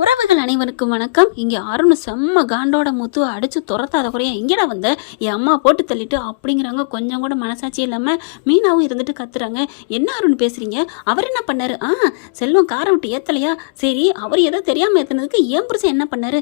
உறவுகள் அனைவருக்கும் வணக்கம். இங்கே அருண் செம்ம காண்டோட முத்துவை அடித்து துரத்தாத குறையா எங்கடா வந்து? என் அம்மா போட்டு தள்ளிட்டு அப்படிங்கிறாங்க. கொஞ்சம் கூட மனசாட்சி இல்லாமல் மீனாவும் இருந்துட்டு கத்துறாங்க. என்ன அருண் பேசுகிறீங்க அவர் என்ன பண்ணார்? ஆ செல்வம் காரை விட்டு ஏற்றலையா சரி அவர் ஏதோ தெரியாமல் ஏற்றுனதுக்கு ஏன் புருஷன் என்ன பண்ணாரு?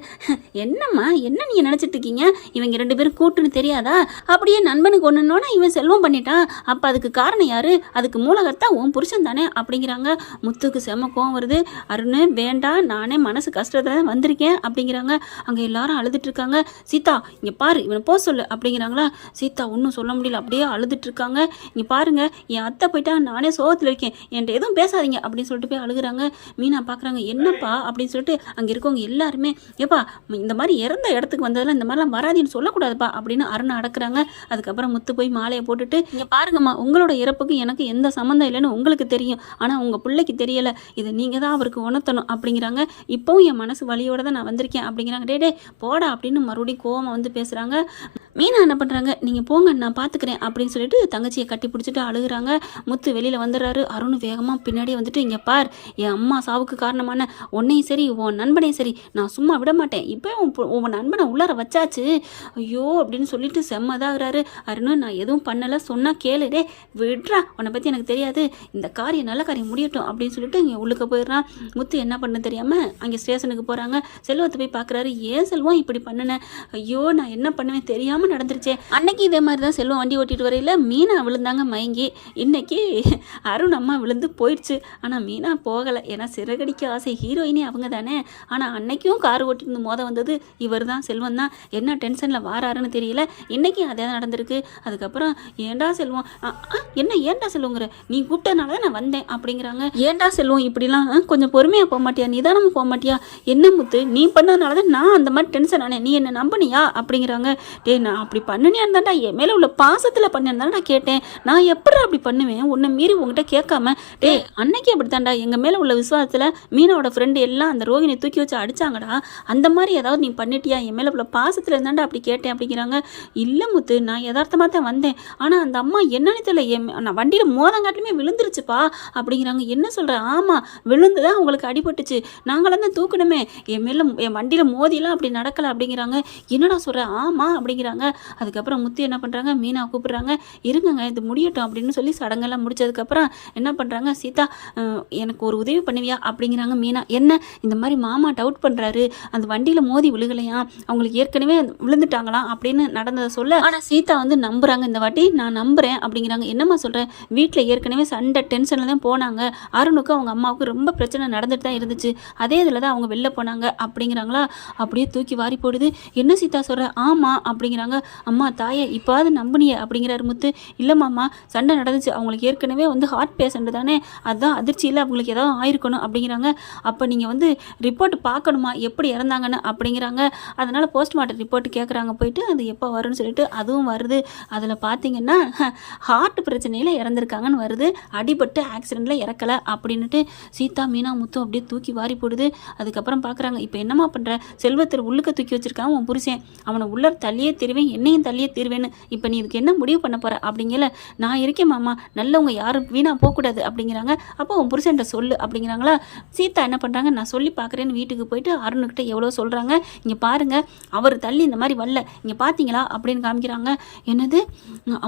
என்னம்மா? என்ன நீங்க நினச்சிட்டு இருக்கீங்க? இவங்க ரெண்டு பேரும் கூட்டுன்னு தெரியாதா? அப்படியே நண்பனுக்கு ஒன்றுனோன்னா இவன் செல்வம் பண்ணிட்டான். அப்போ அதுக்கு காரணம் யார்? அதுக்கு மூலகர்த்தா உன் புருஷன் தானே அப்படிங்கிறாங்க. முத்துக்கு செம்ம கோவம் வருது. அருண் வேண்டாம் நானே மன மனசு கஷ்டத்தை தான் வந்திருக்கேன் அப்படிங்கிறாங்க. அங்கே எல்லாரும் அழுதுட்ருக்காங்க சீதா இங்கே பாரு இவனை போக சொல்லு அப்படிங்கிறாங்களா? சீதா ஒன்றும் சொல்ல முடியல. அப்படியே அழுதுட்ருக்காங்க இங்கே பாருங்கள் என் அத்தை போயிட்டா நானே சோகத்தில் இருக்கேன். என்கிட்ட எதுவும் பேசாதீங்க அப்படின்னு சொல்லிட்டு போய் அழுகுறாங்க. மீனா பார்க்குறாங்க என்னப்பா? அப்படின்னு சொல்லிட்டு அங்கே இருக்கவங்க எல்லாருமே ஏப்பா இந்த மாதிரி இறந்த இடத்துக்கு வந்ததெல்லாம் இந்த மாதிரிலாம் வராதின்னு சொல்லக்கூடாதுப்பா. அப்படின்னு அருணை அடக்குறாங்க. அதுக்கப்புறம் முத்து போய் மாலையை போட்டுட்டு இங்கே பாருங்கம்மா உங்களோட இறப்புக்கு எனக்கு எந்த சம்மந்தம் இல்லைன்னு உங்களுக்கு தெரியும். ஆனால் உங்கள் பிள்ளைக்கு தெரியலை. இதை நீங்கள் தான் அவருக்கு உணர்த்தணும். அப்படிங்கிறாங்க. இப்போவும் என் மனசு வலியோட தான் நான் வந்திருக்கேன் அப்படிங்கிறாங்க. டே டே போடா அப்படின்னு மறுபடியும் கோவமாக வந்து பேசுகிறாங்க மீனா என்ன பண்ணுறாங்க நீங்கள் போங்க நான் பார்த்துக்கிறேன் அப்படின்னு சொல்லிட்டு தங்கச்சியை கட்டி பிடிச்சிட்டு அழுகுறாங்க. முத்து வெளியில் வந்துடுறாரு. அருண் வேகமாக பின்னாடியே வந்துட்டு இங்கே பார் என் அம்மா சாவுக்கு காரணமான உன்னையும் சரி உன் நண்பனையும் சரி நான் சும்மா விட மாட்டேன். இப்போ உன் உன் நண்பனை உள்ளார வச்சாச்சு. ஐயோ அப்படின்னு சொல்லிட்டு செம்மதாகிறாரு. அருண் நான் எதுவும் பண்ணலை. சொன்னால் கேளு. டே உன்னை பற்றி எனக்கு தெரியாது. இந்த காரியம் நல்ல காரியம் முடியட்டும் அப்படின்னு சொல்லிட்டு இங்கே உள்ளுக்க போயிடுறான். முத்து என்ன பண்ண தெரியாமல் அங்கே ஸ்டேஷனுக்கு போகிறாங்க செல்வத்தை போய் பார்க்குறாரு ஏன் செல்வம் இப்படி பண்ணுனேன் ஐயோ நான் என்ன பண்ணுவேன் தெரியாமல் நடந்துருச்சே. அன்னைக்கு இதே மாதிரி தான் செல்வம் வண்டி ஓட்டிட்டு வரையில மீனா விழுந்தாங்க மயங்கி. இன்னைக்கு அருண் அம்மா விழுந்து போயிடுச்சு. ஆனால் மீனா போகலை. ஏன்னா சிறகடிக்க ஆசை ஹீரோயினே அவங்க தானே. ஆனால் அன்னைக்கும் கார் ஓட்டிட்டு மோத வந்தது இவர் தான் செல்வம் தான் என்ன டென்ஷனில் வாராருன்னு தெரியல. இன்னைக்கு அதே தான் நடந்திருக்கு. அதுக்கப்புறம் ஏன்டா செல்வம்? என்ன ஏன்டா செல்வங்கிற? நீ கூப்பிட்டனால தான் நான் வந்தேன் அப்படிங்கிறாங்க. ஏன்டா செல்வம் இப்படிலாம்? கொஞ்சம் பொறுமையாக போக மாட்டியா? நிதானமாக போக மாட்டியா? என்ன முத்து? நீ பண்ணதுனால தான் நான் அந்த மாதிரி டென்ஷன் ஆனேன். நீ என்ன நம்பினியா? அப்படிங்கிறாங்க. டே நான் அப்படி பண்ணினியான்னு தான்டா என் மேலே உள்ள பாசத்தில் பண்ணியிருந்தாலும் நான் கேட்டேன். நான் எப்படி அப்படி பண்ணுவேன்? உன்னை மீறி உங்ககிட்ட கேட்காம. டேய் அன்னைக்கு அப்படி தான்டா எங்கள் மேலே உள்ள விசுவாசத்தில் மீனோட ஃப்ரெண்டு எல்லாம் அந்த ரோகிணி தூக்கி வச்சு அடிச்சாங்கடா. அந்த மாதிரி ஏதாவது நீ பண்ணிட்டியா? என் மேலே உள்ள பாசத்தில் இருந்தாண்டா அப்படி கேட்டேன் அப்படிங்கிறாங்க. இல்லை முத்து நான் யதார்த்தமாக தான் வந்தேன். ஆனால் அந்த அம்மா என்னன்னு தெரியல என் நான் வண்டியில் மோதங்காட்டிலுமே விழுந்துருச்சுப்பா அப்படிங்கிறாங்க. என்ன சொல்கிறேன் ஆமாம் விழுந்து தான் உங்களுக்கு அடிபட்டுச்சு. நாங்களாம் தான் தூக்கணுமே. என் மேலே என் வண்டியில் மோதிலாம் அப்படி நடக்கலை அப்படிங்கிறாங்க. என்னடா சொல்கிற ஆமாம் அப்படிங்கிறாங்க. அதுக்கப்புறம் முத்து என்ன பண்ணுறாங்க மீனா கூப்பிட்றாங்க. இருங்கங்க இது முடியட்டும் அப்படின்னு சொல்லி சடங்கெல்லாம் முடிச்சதுக்கப்புறம் என்ன பண்ணுறாங்க சீதா எனக்கு ஒரு உதவி பண்ணுவியா? அப்படிங்கிறாங்க மீனா. என்ன? இந்த மாதிரி மாமா டவுட் பண்ணுறாரு அந்த வண்டியில் மோதி விழுகலையா? அவங்களுக்கு ஏற்கனவே விழுந்துட்டாங்களாம் அப்படின்னு நடந்ததை சொல்ல ஆனால் சீதா வந்து நம்புகிறாங்க இந்த வாட்டி நான் நம்புறேன் அப்படிங்கிறாங்க. என்னம்மா சொல்கிறேன் வீட்டில் ஏற்கனவே சண்டை டென்ஷனில் தான் போனாங்க. அருணுக்கும் அவங்க அம்மாவுக்கும் ரொம்ப பிரச்சனை நடந்துட்டு தான் இருந்துச்சு. அதே இதில் தான் அவங்க வெளில போனாங்க. அப்படிங்கிறாங்களா? அப்படியே தூக்கி வாரி போடுது. என்ன சீதா சொல்கிற ஆமாம் அப்படிங்கிறாங்க. அம்மா தாயே இப்போது நம்புனியே அப்படிங்கிறாரு முத்து. இல்லைம்மாம்மா சண்டை நடந்துச்சு. அவங்களுக்கு ஏற்கனவே வந்து ஹார்ட் பேஷண்ட் தானே. அதுதான் அதிர்ச்சியில் அவங்களுக்கு ஏதாவது ஆயிருக்கணும் அப்படிங்கிறாங்க. அப்போ நீங்கள் வந்து ரிப்போர்ட் பார்க்கணுமா? எப்படி இறந்தாங்கன்னு அப்படிங்கிறாங்க. அதனால் போஸ்ட்மார்ட்டம் ரிப்போர்ட் கேட்குறாங்க போயிட்டு அது எப்போ வரும்னு சொல்லிட்டு அதுவும் வருது. அதில் பார்த்தீங்கன்னா ஹார்ட் பிரச்சனையில் இறந்துருக்காங்கன்னு வருது. அடிபட்டு ஆக்சிடெண்ட்டில் இறக்கலை அப்படின்னுட்டு சீதா மீனா முத்து அப்படியே தூக்கி வாரி போடுது. அதுக்கப்புறம் பார்க்குறாங்க இப்போ என்னம்மா பண்ணுற செல்வத்தில் உள்ளுக்க தூக்கி வச்சுருக்காங்க உன் புருஷன். அவனை உள்ளே தள்ளியே தள்ளிடுவேன் என்னையும் தள்ளியே தீருவேன்னு. இப்போ நீ இதுக்கு என்ன முடிவு பண்ண போகிற அப்படிங்கல நான் இருக்கேன் மாமா. நல்லவங்க யாரும் வீணாக போகக்கூடாது அப்படிங்கிறாங்க. அப்போ உன் புருஷன்ட்ட சொல்லு அப்படிங்கிறாங்களா? சீதா என்ன பண்ணுறாங்க நான் சொல்லி பார்க்குறேன்னு வீட்டுக்கு போயிட்டு அருணுக்கிட்ட எவ்வளோ சொல்கிறாங்க இங்கே பாருங்கள் அவர் தள்ளி இந்த மாதிரி வரல. இங்கே பார்த்தீங்களா அப்படின்னு காமிக்கிறாங்க. என்னது?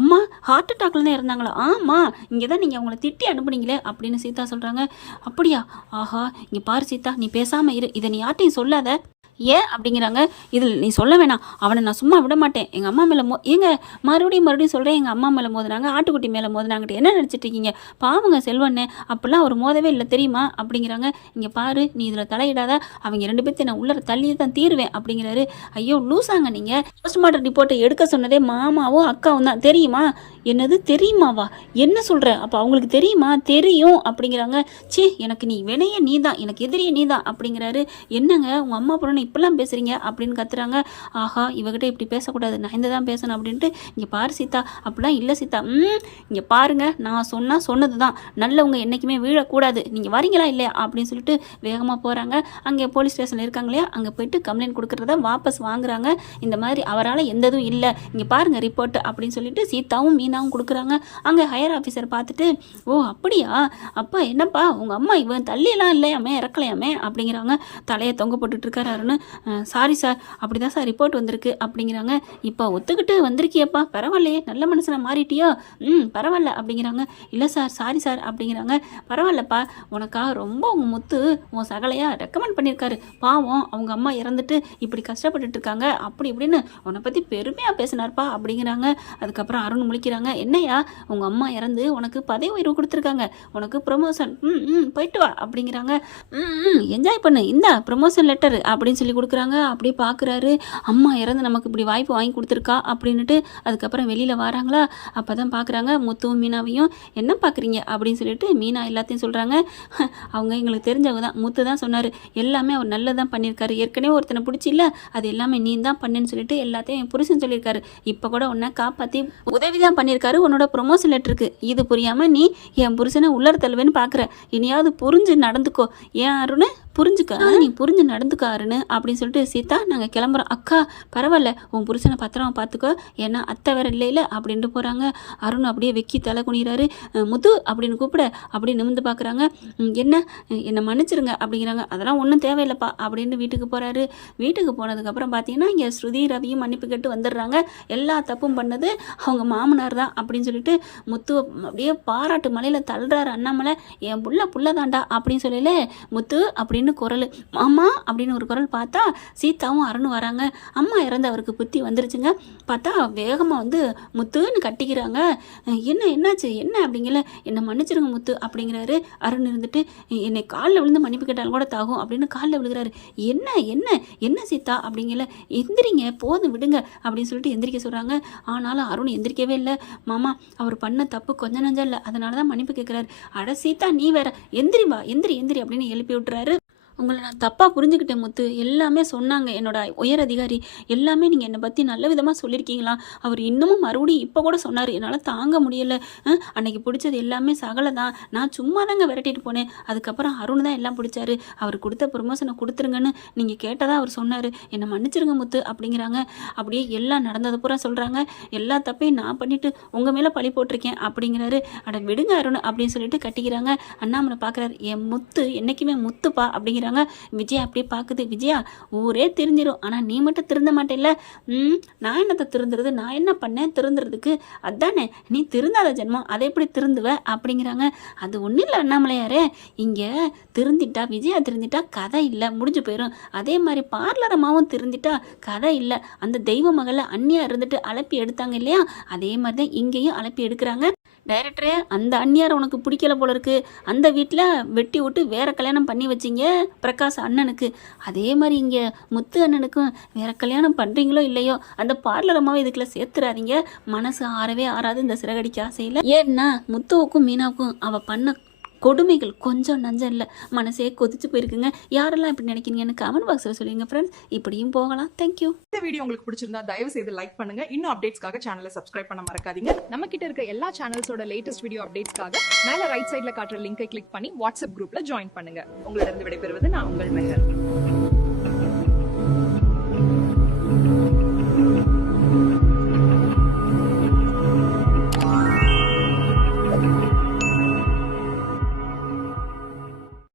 அம்மா ஹார்ட் அட்டாக்ல தான் இருந்தாங்களா ஆமாம் இங்கே தான் நீங்கள் அவங்கள திட்டி அனுப்புனீங்களே அப்படின்னு சீதா சொல்கிறாங்க அப்படியா? ஆஹா. இங்கே பாரு சீதா. நீ பேசாமல் இரு. இதை நீ யார்ட்டையும் சொல்லாத. ஏன் அப்படிங்கிறாங்க? இதில் நீ சொல்ல வேணாம். அவனை நான் சும்மா விட மாட்டேன். எங்கள் அம்மா மேலே மோ ஏங்க மறுபடியும் மறுபடியும் சொல்கிறேன் எங்கள் அம்மா மேலே மோதினாங்க ஆட்டுக்குட்டி மேலே மோதினாங்கட்டு என்ன நினச்சிட்டு இருக்கீங்க? பாவங்க செல்வண்ணே அப்படிலாம் அவர் மோதவே இல்லை தெரியுமா? அப்படிங்கிறாங்க. இங்கே பாரு நீ இதில் தலையிடாத. அவங்க ரெண்டு பேர்த்தையும் நான் உள்ளர தள்ளியே தான் தீருவேன் அப்படிங்கிறாரு. ஐயோ லூசாங்க நீங்கள் போஸ்ட்மார்ட்டம் ரிப்போர்ட்டை எடுக்க சொன்னதே மாமாவும் அக்காவும் தான். தெரியுமா? என்னது தெரியுமாவா? என்ன சொல்கிற அப்போ அவங்களுக்கு தெரியுமா? தெரியும் அப்படிங்கிறாங்க. ச்சே எனக்கு நீ வினைய நீ தான் எனக்கு எதிரியே நீ தான் அப்படிங்கிறாரு. என்னங்க உங்கள் அம்மா பொண்ணு இப்படிலாம் பேசுகிறீங்க அப்படின்னு கத்துறாங்க. ஆஹா இவகிட்ட இப்படி பேசக்கூடாது நான் இந்த தான் பேசணும் அப்படின்ட்டு இங்கே பாரு சீதா அப்படிலாம் இல்லை சீதா. ம் இங்கே பாருங்கள் நான் சொன்னால் சொன்னது தான் நல்லவங்க என்றைக்குமே வீழக்கூடாது. நீங்கள் வரீங்களா இல்லையா? அப்படின்னு சொல்லிட்டு வேகமாக போகிறாங்க அங்கே போலீஸ் ஸ்டேஷனில் இருக்காங்க இல்லையா? அங்கே போயிட்டு கம்ப்ளைண்ட் கொடுக்குறத வாபஸ் வாங்குறாங்க. இந்த மாதிரி அவரால் எந்த இதுவும் இல்லை. இங்கே பாருங்கள் ரிப்போர்ட் அப்படின்னு சொல்லிட்டு சீதாவும் அப்படின்னாவும் கொடுக்குறாங்க. அங்கே ஹையர் ஆஃபீஸர் பார்த்துட்டு ஓ அப்படியா? அப்பா என்னப்பா? உங்கள் அம்மா இவன் தள்ளியெல்லாம் இல்லையாமே இறக்கலையாமே? அப்படிங்கிறாங்க. தலையை தொங்க போட்டுட்டு அருண். சாரி சார் அப்படி தான் சார் ரிப்போர்ட் வந்திருக்கு. அப்படிங்கிறாங்க. இப்போ ஒத்துக்கிட்டு வந்திருக்கியப்பா. பரவாயில்லையே. நல்ல மனசில் மாறிட்டியோ? ம் பரவாயில்ல. அப்படிங்கிறாங்க. இல்லை சார் சாரி சார் அப்படிங்கிறாங்க. பரவாயில்லப்பா. உனக்காக ரொம்ப உங்கள் முத்து உன் சகலையாக ரெக்கமெண்ட் பண்ணியிருக்காரு. பாவம். அவங்க அம்மா இறந்துட்டு இப்படி கஷ்டப்பட்டுட்டு இருக்காங்க. அப்படி இப்படின்னு உன்னை பற்றி பெருமையாக பேசினார்ப்பா. அப்படிங்கிறாங்க. அதுக்கப்புறம் அருண் முழிக்கிறாங்க. என்னையா உங்கள் அம்மா இறந்து உனக்கு பதவி உயர்வு கொடுத்துருக்காங்க. உனக்கு ப்ரொமோஷன் ம் ம் போயிட்டு வா அப்படிங்கிறாங்க. ம் என்ஜாய் பண்ணு. இந்தா ப்ரொமோஷன் லெட்டர் அப்படின்னு சொல்லி கொடுக்குறாங்க. அப்படியே பார்க்குறாரு அம்மா இறந்து நமக்கு இப்படி வாய்ப்பு வாங்கி கொடுத்துருக்கா அப்படின்னுட்டு அதுக்கப்புறம் வெளியில் வராங்களா? அப்போ தான் பார்க்குறாங்க முத்துவும் மீனாவையும் என்ன பார்க்குறீங்க அப்படின்னு சொல்லிட்டு மீனா எல்லாத்தையும் சொல்கிறாங்க அவங்க எங்களுக்கு தெரிஞ்சவங்க தான். முத்து தான் சொன்னார். எல்லாமே அவர் நல்லதான் பண்ணியிருக்காரு. ஏற்கனவே ஒருத்தனை பிடிச்சி இல்லை அது எல்லாமே நீ தான் பண்ணுன்னு சொல்லிட்டு எல்லாத்தையும் என் புருஷன் சொல்லியிருக்காரு. இப்போ கூட உன்னை காப்பாற்றி உதவி தான் பண்ணியிருக்காரு. உன்னோட ப்ரொமோஷன் லெட்டருக்கு இது புரியாமல் நீ என் புருஷனை உள்ளர தள்ளுவேன்னு பார்க்குற இனியாவது புரிஞ்சு நடந்துக்கோ. ஏன் அருண்? புரிஞ்சுக்க நீ புரிஞ்சு நடந்துக்க அருண் அப்படின்னு சொல்லிட்டு சீதா நாங்கள் கிளம்புறோம். அக்கா பரவாயில்ல உன் புருஷனை பத்திரமா பார்த்துக்கோ. ஏன்னா அத்தை வேற இல்லையில அப்படின்ட்டு போகிறாங்க அருண் அப்படியே வெக்கி தலை குனிகிறாரு முத்து அப்படின்னு கூப்பிட அப்படியே நிமிந்து பார்க்குறாங்க என்ன? என்னை மன்னிச்சிருங்க அப்படிங்கிறாங்க. அதெல்லாம் ஒன்றும் தேவையில்லைப்பா அப்படின்னு வீட்டுக்கு போகிறாரு வீட்டுக்கு போனதுக்கப்புறம் பார்த்தீங்கன்னா இங்கே ஸ்ருதி ரவியும் மன்னிப்பு கேட்டு வந்துடுறாங்க. எல்லா தப்பும் பண்ணது அவங்க மாமனார் தான் அப்படின்னு சொல்லிட்டு முத்து அப்படியே பாராட்டு மலையில் தள்ளுறாரு. அண்ணாமலை என் புள்ள புள்ள தாண்டா அப்படின்னு சொல்லல. முத்து அப்படின்னு குரல். மாமா அப்படின்னு ஒரு குரல் பார்த்தா சீதாவும் அருணும் வராங்க. அம்மா இறந்து அவருக்கு புத்தி வந்துருச்சுங்க. பார்த்தா வேகமாக வந்து முத்துன்னு கட்டிக்கிறாங்க. என்ன என்னாச்சு? என்ன அப்படிங்கல? என்னை மன்னிச்சிருங்க முத்து அப்படிங்கிறாரு. அருண் இருந்துட்டு என்னை காலில் விழுந்து மன்னிப்பு கேட்டாலும் கூட தாகும் அப்படின்னு காலில் விழுகிறாரு. என்ன என்ன என்ன சீதா? அப்படிங்கல. எந்திரிங்க போதும் விடுங்க அப்படின்னு சொல்லிட்டு எந்திரிக்க சொல்கிறாங்க ஆனாலும் அருண் எந்திரிக்கவே இல்லை. மாமா அவர் பண்ண தப்பு கொஞ்சம் நஞ்சம் இல்லை. அதனால தான் மன்னிப்பு கேட்குறாரு. அட சீதா நீ வேற எந்திரிமா எந்திரி எந்திரி அப்படின்னு எழுப்பி விட்டுறாரு. உங்களை நான் தப்பாக புரிஞ்சுக்கிட்டேன் முத்து. எல்லாமே சொன்னாங்க. என்னோட உயர் அதிகாரி. எல்லாமே நீங்கள் என்னை பற்றி நல்ல விதமாக சொல்லியிருக்கீங்களா அவர் இன்னமும் மறுபடியும் இப்போ கூட சொன்னார். என்னால் தாங்க முடியலை. அன்னைக்கு பிடிச்சது எல்லாமே சகலை தான் நான் சும்மா தாங்க விரட்டிட்டு போனேன். அதுக்கப்புறம் அருண் தான் எல்லாம் பிடிச்சாரு. அவர் கொடுத்த ப்ரொமோஷனை கொடுத்துருங்கன்னு நீங்கள் கேட்டதாக அவர் சொன்னார். என்னை மன்னிச்சிருங்க முத்து அப்படிங்கிறாங்க. அப்படியே எல்லாம் நடந்தது பூரா சொல்கிறாங்க எல்லா தப்பையும் நான் பண்ணிவிட்டு உங்கள் மேலே பழி போட்டிருக்கேன் அப்படிங்கிறாரு. அட விடுங்க அருண் அப்படின்னு சொல்லிட்டு கட்டிக்கிறாங்க. அண்ணாமலை பார்க்குறாரு என் முத்து என்றைக்குமே முத்துப்பா அப்படிங்கிற அப்படிங்கிறாங்க விஜயா அப்படியே பார்க்குது. விஜயா ஊரே தெரிஞ்சிடும் ஆனால் நீ மட்டும் திருந்த மாட்டேல்ல? ம் நான் என்னத்தை திருந்துறது? நான் என்ன பண்ணேன் திருந்துறதுக்கு? அதானே நீ திருந்தாத ஜென்மம் அதை எப்படி திருந்துவ? அப்படிங்கிறாங்க. அது ஒன்றும் இல்லை அண்ணாமலையாரே. இங்கே திருந்திட்டா விஜயா திருந்திட்டா கதை இல்லை முடிஞ்சு போயிடும் அதே மாதிரி பார்லரமாவும் திருந்திட்டா கதை இல்லை. அந்த தெய்வ மகளை அந்நியா இருந்துட்டு அலப்பி எடுத்தாங்க இல்லையா? அதே மாதிரி தான் இங்கேயும் அலப்பி எடுக்கிறாங்க. டைரக்டரே அந்த அந்நியார் உனக்கு பிடிக்கல போல இருக்கு. அந்த வீட்டில் வெட்டி விட்டு வேற கல்யாணம் பண்ணி வச்சிங்க பிரகாஷ் அண்ணனுக்கு. அதே மாதிரி இங்கே முத்து அண்ணனுக்கும் வேற கல்யாணம் பண்ணுறீங்களோ இல்லையோ அந்த பார்லரமாவை இதுக்குள்ள சேர்த்துறாதீங்க. மனசு ஆறவே ஆறாது இந்த சிறகடிக்கு ஆசையில். ஏன்னா முத்துவுக்கும் மீனாவுக்கும் அவள் பண்ண கொடுமைகள் கொஞ்சம் நஞ்சம் இல்லை மனசே கொதிச்சு போயிருக்குங்க. யாரெல்லாம் இப்படி நினைக்கிறீங்கன்னு கமெண்ட் பாக்ஸில் சொல்லுங்க ஃப்ரெண்ட்ஸ் இப்படியும் போகலாம். தேங்க்யூ இந்த வீடியோ உங்களுக்கு பிடிச்சிருந்தா தயவு செய்து லைக் பண்ணுங்க. இன்னும் அப்டேட்ஸ்க்காக சேனலை சப்ஸ்கிரைப் பண்ண மறக்காதீங்க. நம்ம கிட்ட இருக்க எல்லா சேனல்ஸோட லேட்டஸ்ட் வீடியோ அப்டேட்ஸ்க்காக மேல ரைட் சைடுல காட்டுற லிங்கை கிளிக் பண்ணி வாட்ஸ்அப் குரூப்ல ஜாயின் பண்ணுங்க. உங்களிடம் விடைபெறுவது நான் உங்கள் மெஹர்.